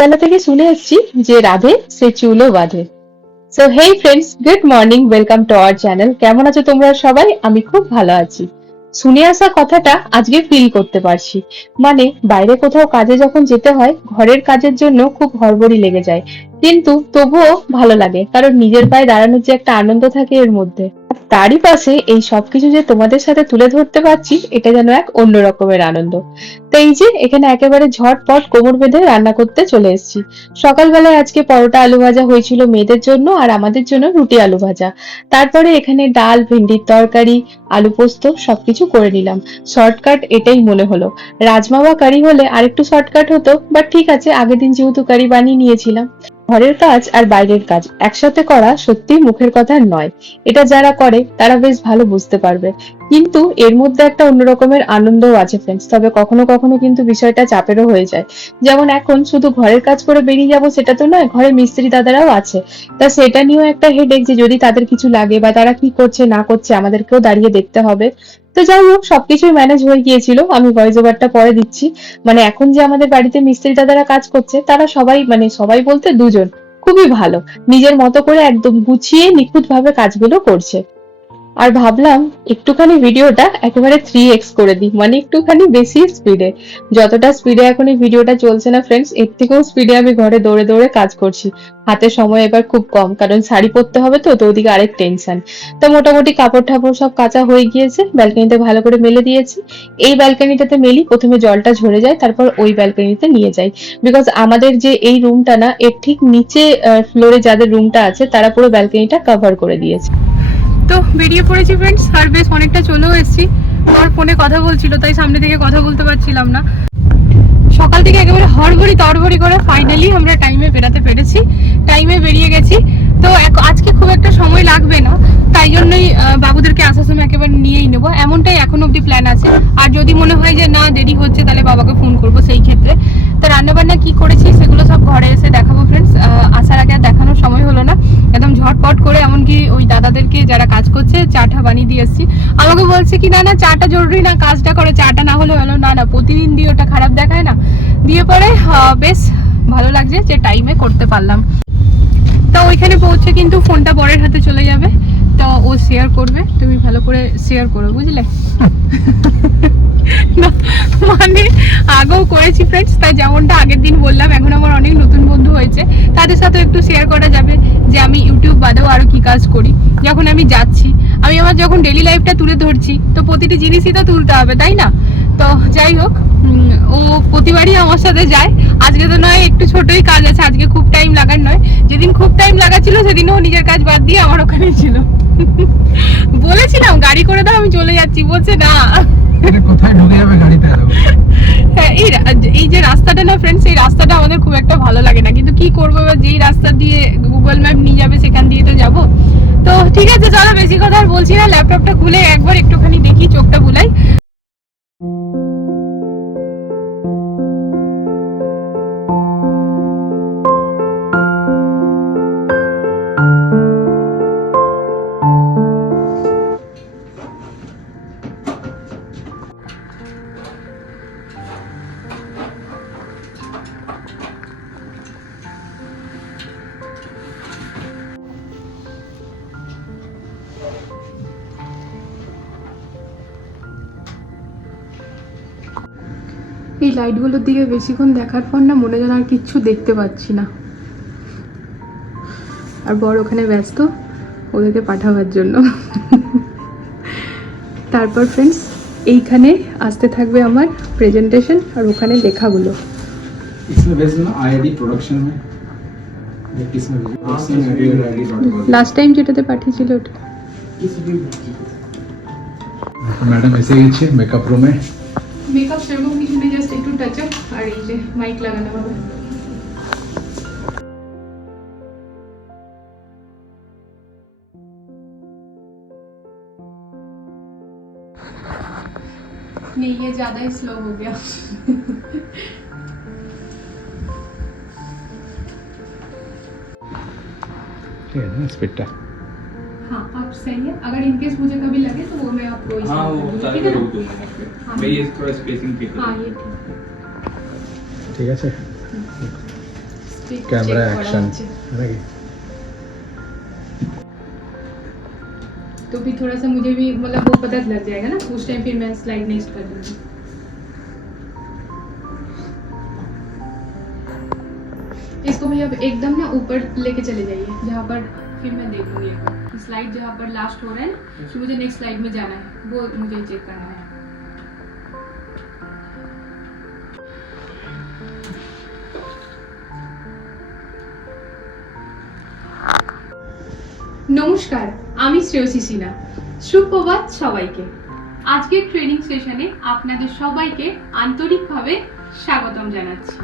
বেলা থেকে শুনে এসেছি যে রাধে, সে চুলও বাঁধে। So hey friends good morning welcome to our channel কেমন আছো তোমরা সবাই? আমি খুব ভালো আছি। শুনে আসা কথাটা আজকে ফিল করতে পারছি। মানে বাইরে কোথাও কাজে যখন যেতে হয়, ঘরের কাজের জন্য খুব হড়বড়ি লেগে যায়। কিন্তু তবুও ভালো লাগে, কারণ নিজের পায়ে দাঁড়ানোর যে একটা আনন্দ থাকে এর মধ্যে। তারই পাশে এই সবকিছু যে তোমাদের সাথে তুলে ধরতে পারছি, এটা যেন এক অন্য রকমের আনন্দ। তো এই যে, এখানে একেবারে ঝটপট কোমর বেঁধে রান্না করতে চলে এসেছি। সকালবেলায় আজকে পরোটা আলু ভাজা হয়েছিল মেয়েদের জন্য আর আমাদের জন্য রুটি আলু ভাজা। তারপরে এখানে ডাল, ভেন্ডির তরকারি, আলু পোস্ত সবকিছু করে নিলাম। শর্টকাট এটাই মনে হলো। রাজমা বা কারি হলে আরেকটু শর্টকাট হতো বাট ঠিক আছে, আগের দিন যেহেতু কারি বানিয়ে নিয়েছিলাম। ঘরের কাজ আর বাইরের কাজ। একসাথে করা সত্যি মুখের কথা নয়। এটা যারা করে, তারা বেশ ভালো বুঝতে পারবে। কিন্তু এর মধ্যে একটা অন্যরকমের আনন্দও আছে ফ্রেন্ডস তবে কখনো কখনো কিন্তু বিষয়টা চাপেরও হয়ে যায়। যেমন এখন শুধু ঘরের কাজ করে বেরিয়ে যাব সেটা তো নয়, ঘরে মিস্ত্রি দাদারাও আছে। তা সেটা নিয়েও একটা হেডেক যে যদি তাদের কিছু লাগে বা তারা কি করছে, না করছে, আমাদেরকেও দাঁড়িয়ে দেখতে হবে। তো যাই হোক, সবকিছুই ম্যানেজ হয়ে গিয়েছিল। আমি ভয়েস ওভারটা পরে দিচ্ছি। মানে এখন যে আমাদের বাড়িতে মিস্ত্রি দাদারা কাজ করছে, তারা সবাই মানে সবাই বলতে দুজন। খুবই ভালো। নিজের মতো করে একদম গুছিয়ে নিখুঁত ভাবে কাজগুলো করছে। আর ভাবলাম একটুখানি ভিডিওটা একেবারে থ্রি এক্স করে দিই মানে একটুখানি বেশি স্পিডে যতটা স্পিডে এখন এই ভিডিওটা চলছে না ফ্রেন্ডস এর থেকেও স্পিডে আমি ঘরে দৌড়ে দৌড়ে কাজ করছি। হাতে সময় এবার খুব কম, কারণ শাড়ি পরতে হবে তো তো ওদিকে আরেক টেনশন তো মোটামুটি কাপড় ঠাপড় সব কাঁচা হয়ে গিয়েছে ব্যালকনিতে ভালো করে মেলে দিয়েছি। এই ব্যালকনিটাতে মেলি, প্রথমে জলটা ঝরে যায়, তারপর ওই ব্যালকনিতে নিয়ে যাই। বিকজ আমাদের যে এই রুমটা না এর ঠিক নিচে ফ্লোরে যাদের রুমটা আছে, তারা পুরো ব্যালকনিটা কভার করে দিয়েছে। তো বেরিয়ে পড়েছি ফ্রেন্ডস আর বেশ অনেকটা চলেও এসেছি। আমার ফোনে কথা বলছিল, তাই সামনে থেকে কথা বলতে পারছিলাম না। সকাল থেকে একেবারে হড়বড়ি তড়বড়ি করে ফাইনালি আমরা টাইমে বেরাতে পেরেছি। টাইমে বেরিয়ে গেছি। তো আজকে খুব একটা সময় লাগবে না। তাই জন্যই বাবুদেরকে আসার সময় একেবারে নিয়েই নেব। এমনটাই এখন অব্দি প্ল্যান আছে। আর যদি মনে হয় যে না, দেরি হচ্ছে, তাহলে বাবাকে ফোন করব সেই ক্ষেত্রে। তো রান্নাবান্না কি করেছি সেগুলো সব ঘরে এসে দেখাবো ফ্রেন্ডস আসার আগে আর দেখানোর সময় হলো না। একদম ঝটপট করে এমনকি ওই দাদাদেরকে যারা কাজ করছে চাটা বানিয়ে দিয়ে এসেছি। আমাকে বলছে কি, না না চাটা জরুরি না, কাজটা করে। চাটা না হলে হলো না না, প্রতিদিন দিয়ে ওটা খারাপ দেখায় না। দিয়ে পরে বেশ ভালো লাগছে যে টাইমে করতে পারলাম। তো ওইখানে পৌঁছে কিন্তু ফোনটা বরের হাতে চলে যাবে। তো ও শেয়ার করবে। তুমি ভালো করে শেয়ার করো, বুঝলে? মানে আগেও করেছি ফ্রেন্ডস তাই যেমনটা আগের দিন বললাম, এখন আমার অনেক নতুন বন্ধু হয়েছে। তাদের সাথে একটু শেয়ার করা যাবে যে আমি ইউটিউব বাদেও আরও কি কাজ করি। যখন আমি যাচ্ছি, আমি আমার যখন ডেলি লাইফটা তুলে ধরছি, তো প্রতিটি জিনিসই তো তুলতে হবে, তাই না? তো যাই হোক ও প্রতিবারই আমার সাথে যায়। আজকে তো নয়, একটু ছোটই কাজ আছে, আজকে খুব টাইম লাগার নয়। যেদিন খুব টাইম লাগাচ্ছিল সেদিন ও নিজের কাজ বাদ দিয়ে আমার ওখানে ছিল। বলেছিলাম, গাড়ি করে দাও, আমি চলে যাচ্ছি। বলছে, না। কোথায় ঢুকে যাবে গাড়িতে? হ্যাঁ এই এই যে রাস্তাটা না ফ্রেন্ডস এই রাস্তাটা আমাদের খুব একটা ভালো লাগে না। কিন্তু কি করব, এবার যেই রাস্তা দিয়ে গুগল ম্যাপ নিয়ে যাবে, সেখান দিয়ে তো যাব। তো ঠিক আছে, চলো, বেশি কথা আর বলছি না। ল্যাপটপটা খুলে একবার একটুখানি দেখি, চোখটা বুলাই। এই লাইটগুলোর দিকে বেশিক্ষণ দেখার পর না মনে যেন আর কিচ্ছু দেখতে পাচ্ছি না। আর বড় ওখানে ব্যস্ত ওদেরকে পাঠাবার জন্য। তারপর ফ্রেন্ডস এইখানে আসতে থাকবে আমার প্রেজেন্টেশন আর ওখানে লেখাগুলো। লাস্ট টাইম যেটাতে পাঠিয়েছিল ওটা। ম্যাডাম এসে গেছে মেকআপ রুমে মেকআপ সেরকম কিছু নেই জাস্ট একটু টাচ আপ আর এই যে মাইক লাগানো হবে नहीं ये ज्यादा ही स्लो हो गया ঠিক আছে স্পিডটা हाँ आप सही है। अगर इनकेस मुझे कभी लगे तो वो मैं आपको हाँ वो हाँ, ठीक है मैं ये थोड़ा स्पेसिंग ठीक हाँ ये ठीक है। सर कैमरा एक्शन तो भी थोड़ा सा मुझे भी मतलब वो पता लग जाएगा ना उस टाइम फिर मैं स्लाइड नेक्स्ट कर दूँगी। इसको भैया एकदम ना ऊपर लेके चले जाइए जहाँ पर फिर मैं देख लूंगी एक बार स्लाइड जहाँ पर लास्ट हो रहा है ना कि मुझे नेक्स्ट स्लाइड में जाना है वो मुझे चेक करना है নমস্কার আমি শ্রেয়সী সিনহা সুপ্রভাত সবাইকে আজকের ট্রেনিং সেশনে আপনাদের সবাইকে আন্তরিকভাবে স্বাগতম জানাচ্ছি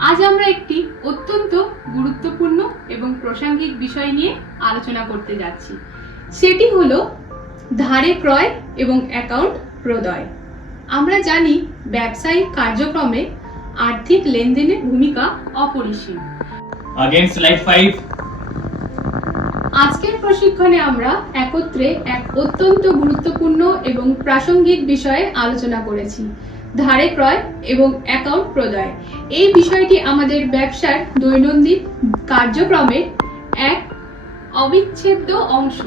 আজ আমরা একটি অত্যন্ত গুরুত্বপূর্ণ এবং প্রাসঙ্গিক বিষয় নিয়ে আলোচনা করতে যাচ্ছি। সেটি হলো ধারে ক্রয় এবং অ্যাকাউন্ট প্রদয়। আমরা জানি ব্যবসায়িক কার্যক্রমে আর্থিক লেনদেনের ভূমিকা অপরিসীম। Again, slide 5. আজকের প্রশিক্ষণে আমরা একত্রে এক অত্যন্ত গুরুত্বপূর্ণ এবং প্রাসঙ্গিক বিষয়ে আলোচনা করেছি। ধারে ক্রয় এবং অ্যাকাউন্ট প্রদয়। এই বিষয়টি আমাদের ব্যবসার দৈনন্দিন কার্যক্রমের এক অবিচ্ছেদ্য অংশ।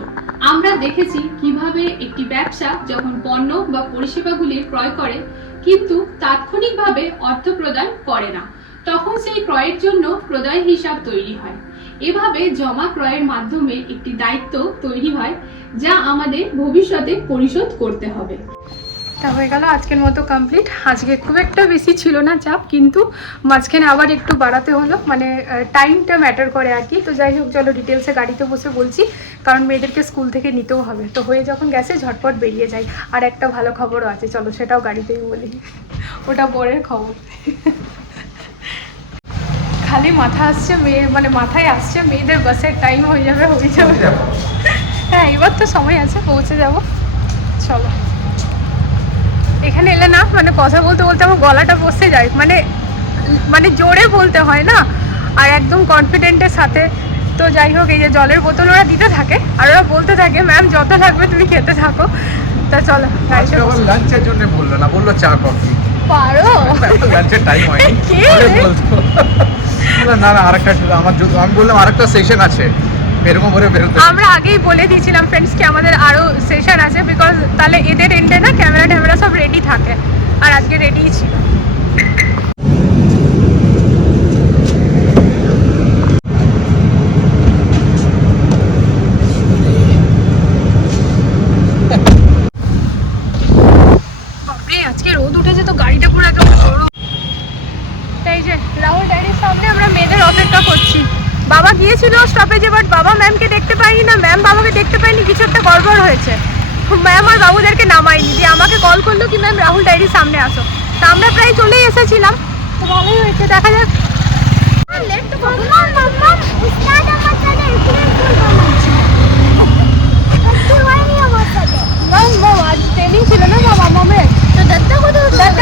আমরা দেখেছি কীভাবে একটি ব্যবসা যখন পণ্য বা পরিষেবাগুলি ক্রয় করে, কিন্তু তাৎক্ষণিকভাবে অর্থ প্রদান করে না। তখন সেই ক্রয়ের জন্য প্রদয় হিসাব তৈরি হয়। এভাবে জমা ক্রয়ের মাধ্যমে একটি দায়িত্ব তৈরি হয়, যা আমাদের ভবিষ্যতে পরিশোধ করতে হবে। তা হয়ে গেল আজকের মতো কমপ্লিট আজকে খুব একটা বেশি ছিল না চাপ কিন্তু মাঝখানে আবার একটু বাড়াতে হলো। মানে টাইমটা ম্যাটার করে আর কি। তো যাই হোক চলো ডিটেলসে গাড়িতে বসে বলছি। কারণ মেয়েদেরকে স্কুল থেকে নিতেও হবে। তো হয়ে যখন গেছে ঝটপট বেরিয়ে যাই। আর একটা ভালো খবরও আছে। চলো সেটাও গাড়িতেই বলি। ওটা পরের খবর। খালি মাথা আসছে মেয়ে মানে মাথায় আসছে মেয়েদের বাসের টাইম হয়ে যাবে হয়ে যাবে। হ্যাঁ এবার তো সময় আছে পৌঁছে যাব। চলো। এখানে এলে না মানে কথা বলতে বলতে আমার গলাটা বসে যায়। মানে মানে জোরে বলতে হয় না। আর একদম কনফিডেন্টের সাথে। তো যাই হোক এই যে জলের বোতল ওরা দিতে থাকে। আর ওরা বলতে থাকে ম্যাম যত থাকবে তুমি খেতে থাকো। তা চলো লাঞ্চের জন্য বলল না বলল চা কফি পারো? লাঞ্চের টাইম হয়নি। না না আরেকটা আমার আমি বললাম আরেকটা সেশন আছে। এরকম করে বেরোতে আমরা আগেই বলে দিয়েছিলাম ফ্রেন্ডস কি আমাদের আরও সেশন আছে বিকজ তাহলে এদের থাকে। আর আজকে রেডিই ছিল। বাবা গিয়েছিল স্টপেজে বাট বাবা ম্যামকে দেখতে পাইনি না। ম্যাম বাবাকে দেখতে পাইনি, কিছু একটা গড়বড় হয়েছে। ম্যাম আর বাবুদেরকে নামাইনি দিয়ে আমাকে কল করল কি ম্যাম রাহুল ডায়েরির সামনে আসো। তা আমরা প্রায় চলেই এসেছিলাম। তো ভালোই হয়েছে দেখা যাক। ছিল না বাবা মামের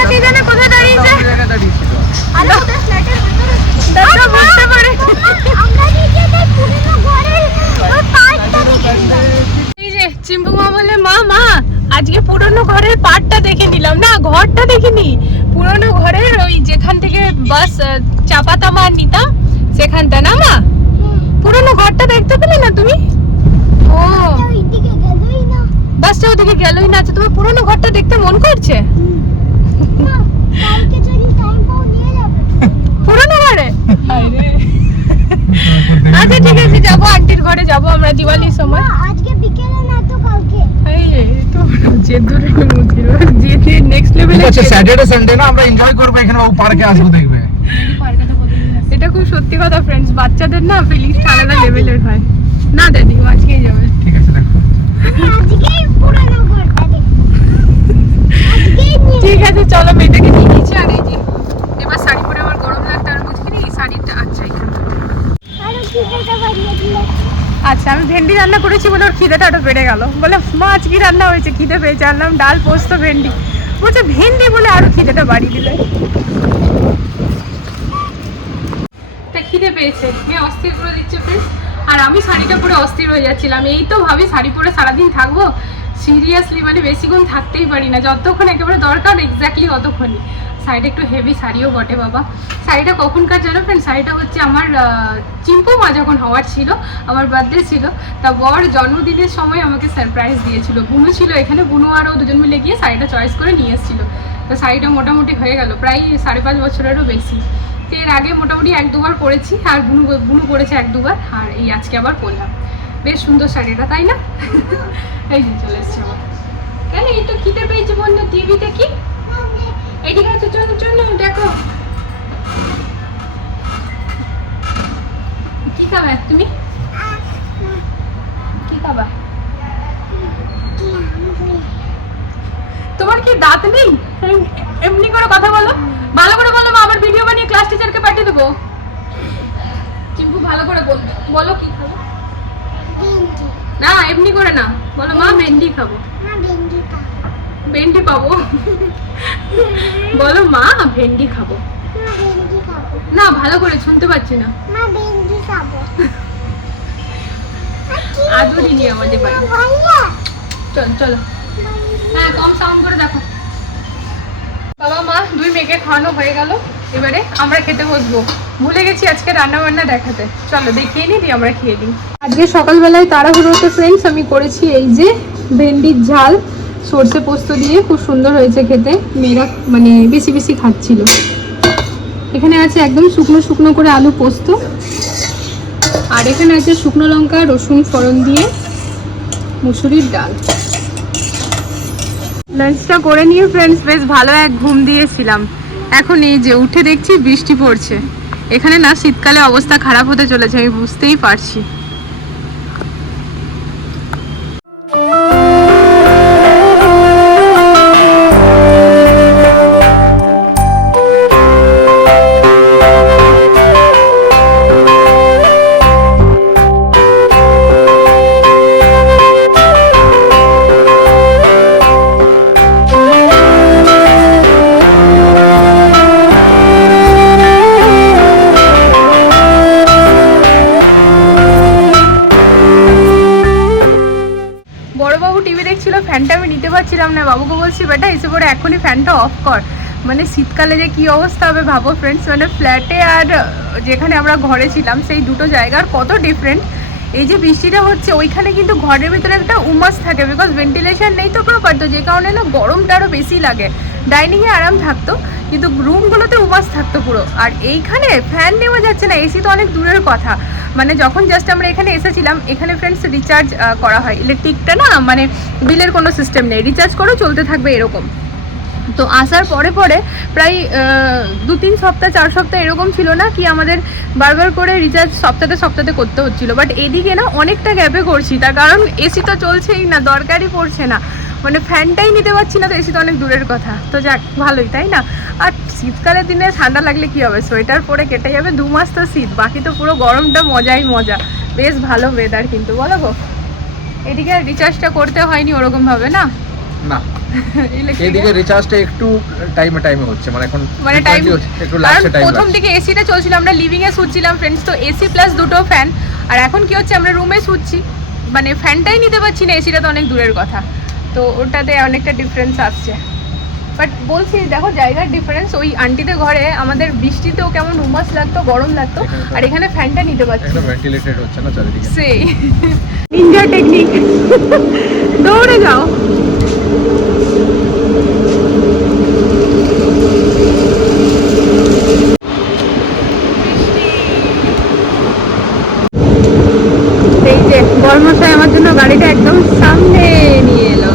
কে জানে কোথায় দাঁড়িয়েছে? জায়গায় দাঁড়িয়েছিল দাদা বুঝতে পারে। এই যে চিম্পু মা বলে মা মা আজকে পুরনো ঘরের পাটটা দেখে নিলাম। না ঘরটা দেখিনি। পুরনো ঘরের ওই যেখান থেকে বাস চাপাতাম আর নিতাম সেখানটা না মা? পুরনো ঘরটা দেখতে পেলে না তুমি? ও বাসটা ওদিকে গেলই না আচ্ছা তোমার পুরনো ঘরটা দেখতে মন করছে? পুরনো ঘরে? আচ্ছা ঠিক আছে যাব আন্টির ঘরে যাব আমরা দিওয়ালির সময় আজকে বিকেলে না তো কালকে এই রে, তো যে দূরে মুছিল যে যে নেক্সট ঠিক লেভেলে আছে স্যাটারডে সানডে না আমরা এনজয় করব এখানে বাবু পার্কে আসব দেখবে। এটা খুব সত্যি কথা ফ্রেন্ডস বাচ্চাদের না ফিলিংসটা আলাদা লেভেলের হয়। না দাদি ও যাবে। ঠিক আছে দেখো। ঠিক আছে চলো মেয়েটাকে নিয়ে নিচ্ছে আর এই যে এবার শাড়ি পরে আমার গরম লাগতো আর বুঝলি এই শাড়িটা আচ্ছা এখানে আচ্ছা আমি ভেন্ডি রান্না করেছি বলে ওর খিদেটা একটু বেড়ে গেল। বলে, মা আজ কি রান্না হয়েছে, খিদে পেয়েছে। আনলাম ডাল, পোস্ত, ভেন্ডি। বলছে, ভেন্ডি বলে আরও খিদেটা বাড়িয়ে দিলে। তা খিদে পেয়েছে। মেয়ে অস্থির করে দিচ্ছে ফ্রেন্ডস আর আমি শাড়িটা পরে অস্থির হয়ে যাচ্ছিলাম। এই তো ভাবি, শাড়ি পরে সারাদিন থাকব। সিরিয়াসলি মানে বেশিক্ষণ থাকতেই পারি না। যতক্ষণ একেবারে দরকার এক্স্যাক্টলি অতক্ষণই শাড়িটা একটু হেভি শাড়িও বটে বাবা। শাড়িটা কখনকার জানো ফ্রেন্ড শাড়িটা হচ্ছে আমার চিম্পু মা যখন হওয়ার ছিল, আমার বার্থডে ছিল, তা বর জন্মদিনের সময় আমাকে সারপ্রাইজ দিয়েছিল। বুনু ছিল এখানে, বুনু আরও দুজন মিলে গিয়ে শাড়িটা চয়েস করে নিয়ে এসেছিল। তো শাড়িটা মোটামুটি হয়ে গেল, প্রায় সাড়ে পাঁচ বছরেরও বেশি। তো এর আগে মোটামুটি এক দুবার পরেছি, আর বুনু বুনু পরেছে এক দুবার, আর এই আজকে আবার পরলাম। বেশ সুন্দর শাড়িটা, তাই না? এই চলে এসছে আমার। কেন একটু খিদে পেয়েছি বন্ধু টিভিতে কি? এদিকে আছে চলো চলো, দেখো। কি খাবে তুমি? কি খাবা? তোমার কি দাঁত নেই? এমনি করে কথা বলো। ভালো করে বলো আবার ভিডিও বানিয়ে ক্লাস টিচারকে পাঠিয়ে দেবো। চিম্পু, ভালো করে বল বলো কি খাব? না, এমনি করে না। বলো, মা, ভেন্ডি খাব। ভেন্ডি পাবো। বলো মা ভেন্ডি খাব। না ভালো করে শুনতে পাচ্ছি না। আদুরি নিয়ে আমাদের বাড়ি চল চলো। হ্যাঁ কম সাউন্ড করে দেখো। বাবা মা দুই মেয়েকে খাওয়ানো হয়ে গেল। এবারে আমরা খেতে বসবো। ভুলে গেছি আজকে রান্না বান্না দেখাতে। চলো দেখিয়ে নিই দিয়ে আমরা খেয়ে দিই আজকে সকালবেলায় তাড়াহুড়োতে ফ্রেন্ডস আমি করেছি এই যে ভেন্ডির ঝাল। সর্ষে পোস্ত দিয়ে খুব সুন্দর হয়েছে খেতে। মেয়েরা মানে বেশি বেশি খাচ্ছিল। এখানে আছে একদম শুকনো শুকনো করে আলু পোস্ত। আর এখানে আছে শুকনো লঙ্কা, রসুন, ফোড়ন দিয়ে মুসুরির ডাল। লাঞ্চটা করে নিয়ে ফ্রেন্ডস বেশ ভালো এক ঘুম দিয়েছিলাম। এখন এই যে উঠে দেখছি বৃষ্টি পড়ছে। এখানে না শীতকালে অবস্থা খারাপ হতে চলেছে, আমি বুঝতেই পারছি। ফ্যানটা অফ কর। মানে শীতকালে যে কি অবস্থা হবে ভাবো ফ্রেন্ডস মানে ফ্ল্যাটে আর যেখানে আমরা ঘরে ছিলাম, সেই দুটো জায়গার কত ডিফারেন্ট এই যে বৃষ্টিটা হচ্ছে, ওইখানে কিন্তু ঘরের ভিতরে একটা উমাস থাকে। বিকজ ভেন্টিলেশন নেই তো প্রপার তো যে কারণে না গরমটা আরও বেশি লাগে। ডাইনিংয়ে আরাম থাকতো, কিন্তু রুমগুলোতে উমাস থাকতো পুরো। আর এইখানে ফ্যান নেওয়া যাচ্ছে না এসি তো অনেক দূরের কথা। মানে যখন জাস্ট আমরা এখানে এসেছিলাম, এখানে ফ্রেন্ডস রিচার্জ করা হয়। ইলেকট্রিকটা না মানে বিলের কোনো সিস্টেম নেই। রিচার্জ করো, চলতে থাকবে এরকম। তো আসার পরে পরে প্রায় দু তিন সপ্তাহ, চার সপ্তাহ এরকম ছিল না কি আমাদের বারবার করে রিচার্জ সপ্তাহে সপ্তাহে করতে হচ্ছিল। বাট এদিকে না অনেকটা গ্যাপে করছি। তার কারণ এসি তো চলছেই না, দরকারই পড়ছে না। মানে ফ্যানটাই নিতে পারছি না, তো এসি তো অনেক দূরের কথা। তো যাক, ভালোই, তাই না? আর শীতকালের দিনে ঠান্ডা লাগলে কি হবে? সোয়েটার পরে কেটে যাবে, দু মাস তো শীত, বাকি তো পুরো গরমটা মজাই মজা। বেশ ভালো ওয়েদার কিন্তু, বলো গো। এদিকে রিচার্জটা করতে হয়নি ওরকমভাবে না? না? এদিকে রিচার্জটা একটু টাইমে টাইমে হচ্ছে মানে এখন মানে টাইম একটু লাগছে টাইম প্রথম দিকে এসিটা চলছিল আমরা লিভিং এ শুচ্ছিলাম ফ্রেন্ডস তো এসি প্লাস দুটো ফ্যান আর এখন কি হচ্ছে আমরা রুমে শুচ্ছি। মানে ফ্যানটাই নিতে পারছি না এসিটা তো অনেক দূরের কথা। তো ওটাতে অনেকটা ডিফারেন্স আসছে। বাট বলছি দেখো জায়গার ডিফারেন্স ওই আন্টিদের ঘরে আমাদের বৃষ্টিতেও কেমন উমাস লাগতো গরম লাগতো আর এখানে ফ্যানটা নিতে পারছি ভেন্টিলেটেড হচ্ছে না চারিদিকে। সেই। নিনজা টেকনিক দৌড়ে যাও। বর্মশাই আমার জন্য গাড়িটা একদম সামনে নিয়ে এলো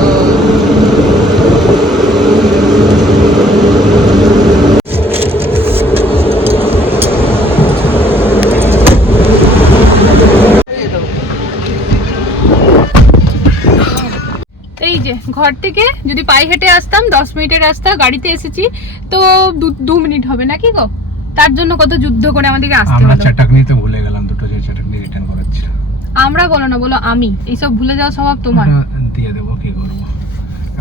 এই যে ঘর থেকে যদি পায়ে হেঁটে আসতাম দশ মিনিটের রাস্তা গাড়িতে এসেছি তো দু- মিনিট হবে নাকি গো? তার জন্য কত যুদ্ধ করে আমাদেরকে আসতে আমরা হলো। চাটাকনিতে ভুলে গেলাম দুটো যে চাটাকনি রিটার্ন করাচ্ছিল। আমরা বলো না বলো আমি। এইসব ভুলে যাওয়া স্বভাব তোমার। দিয়ে দেবো কি করব?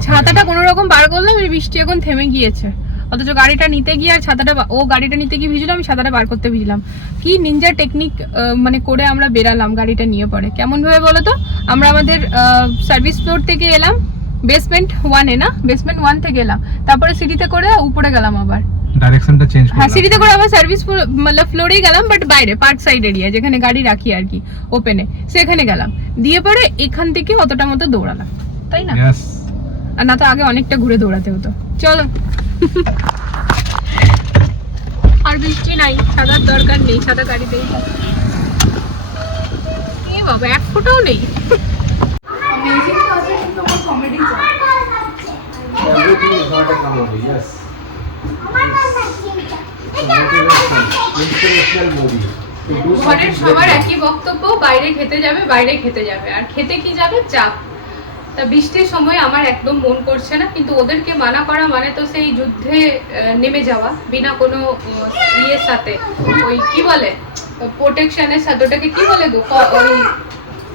ছাতাটা কোনো রকম বার করলাম এই বৃষ্টি এখন থেমে গিয়েছে। অথচ গাড়িটা নিতে গিয়ে আর ছাতাটা ও গাড়িটা নিতে গিয়ে ভিজলাম আমি ছাতাটা বার করতে ভিজলাম। কি নিনজা টেকনিক মানে করে আমরা বেরালাম গাড়িটা নিয়ে পরে? কেমন ভাবে বলো তো? আমরা আমাদের সার্ভিস ফ্লোর থেকে এলাম বেসমেন্ট ওয়ানে না? বেসমেন্ট ওয়ান থেকে এলাম তারপরে সিঁড়িতে করে উপরে গেলাম আবার। ডাইরেকশনটা চেঞ্জ হ্যাঁ সিঁড়িতে করে আবার সার্ভিস মানে ফ্লোরেই গেলাম বাট বাইরে পার্ক সাইড এরিয়া যেখানে গাড়ি রাখি আর কি ওপেনে সেখানে গেলাম। দিয়ে পরে এখান থেকে অতটা মতো দৌড়ালাম। তাই না? আর না তো আগে অনেকটা ঘুরে দৌড়াতে হতো। চলো। আর বৃষ্টি নাই সাদার দরকার নেই সাদা গাড়িতেই বাবা এক ফোঁটাও নেই। Everything is not a comedy, yes. Inspirational movie. ঘরের সবার একই বক্তব্য বাইরে খেতে যাবে বাইরে খেতে যাবে আর খেতে কি যাবে চাপ তা বৃষ্টির সময় আমার একদম মন করছে না কিন্তু ওদেরকে মানা করা মানে তো সেই যুদ্ধে নেমে যাওয়া বিনা কোনো ইয়ের সাথে ওই কি বলে প্রোটেকশনের সাথে ওটাকে কি বলে গো ওই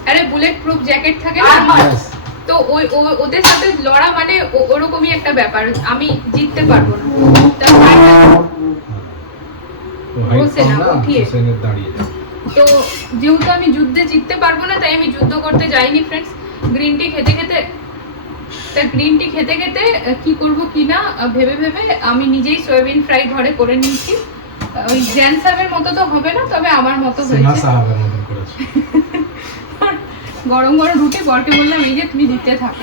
আরে বুলেট প্রুফ জ্যাকেট থাকে না. তো ওই ওদের সাথে লড়া মানে ওরকমই একটা ব্যাপার আমি জিততে পারব না। তো যেহেতু আমি যুদ্ধে জিততে পারব না তাই আমি যুদ্ধ করতে যাইনি ফ্রেন্ডস গ্রিন টি খেতে খেতে তা গ্রিন টি খেতে খেতে কি করব কি না ভেবে ভেবে আমি নিজেই সয়াবিন ফ্রাই ঘরে করে নিয়েছি। ওই জ্যান সাহেবের মতো তো হবে না তবে আমার মতো হয়েছে। গরম গরম রুটি বরকে বললাম এই যে তুমি দিতে থাকো।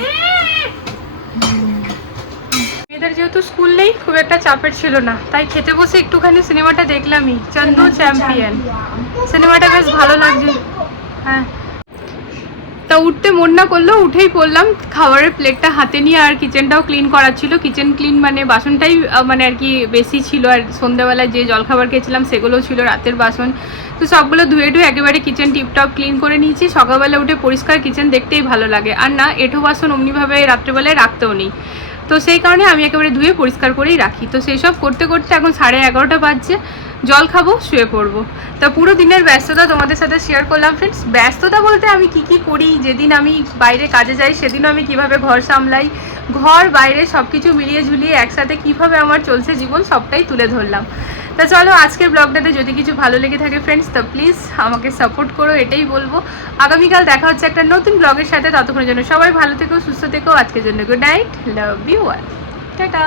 মেয়েদের যেহেতু স্কুল নেই খুব একটা চাপের ছিল না। তাই খেতে বসে একটুখানি সিনেমাটা দেখলামই চন্দ্র চ্যাম্পিয়ন। সিনেমাটা বেশ ভালো লাগছে। হ্যাঁ। তা উঠতে মন না করল উঠেই পড়লাম। খাবারের প্লেটটা হাতে নিয়ে আর কিচেনটাও ক্লিন করা ছিল। কিচেন ক্লিন মানে বাসনটাই মানে আর কি বেশি ছিল। আর সন্ধ্যাবেলায় যে জলখাবার খেয়েছিলাম সেগুলোও ছিল, রাতের বাসন। তো সবগুলো ধুয়ে ধুয়ে একেবারে কিচেন টিপটপ ক্লিন করে নিয়েছি। সকালবেলা উঠে পরিষ্কার কিচেন দেখতেই ভালো লাগে। আর না, এঁঠো বাসন অমনিভাবে রাত্রেবেলায় রাখতেও নেই। তো সেই কারণে আমি একেবারে ধুয়ে পরিষ্কার করেই রাখি। তো সেই সব করতে করতে এখন সাড়ে এগারোটা বাজছে। জল খাব, শুয়ে পড়ব। তা পুরো দিনের ব্যস্ততা তোমাদের সাথে শেয়ার করলাম ফ্রেন্ডস ব্যস্ততা বলতে আমি কি কি করি? যেদিন আমি বাইরে কাজে যাই, সেদিনও আমি কীভাবে ঘর সামলাই, ঘর, বাইরে সব কিছু মিলিয়ে ঝুলিয়ে একসাথে কীভাবে আমার চলছে জীবন, সবটাই তুলে ধরলাম। তা চলো, আজকের ব্লগটাতে যদি কিছু ভালো লেগে থাকে ফ্রেন্ডস তো প্লিজ আমাকে সাপোর্ট করো, এটাই বলব। আগামীকাল দেখা হচ্ছে একটা নতুন ব্লগের সাথে, ততক্ষণের জন্য সবাই ভালো থেকো, সুস্থ থেকো, আজকের জন্য good night love you all tata.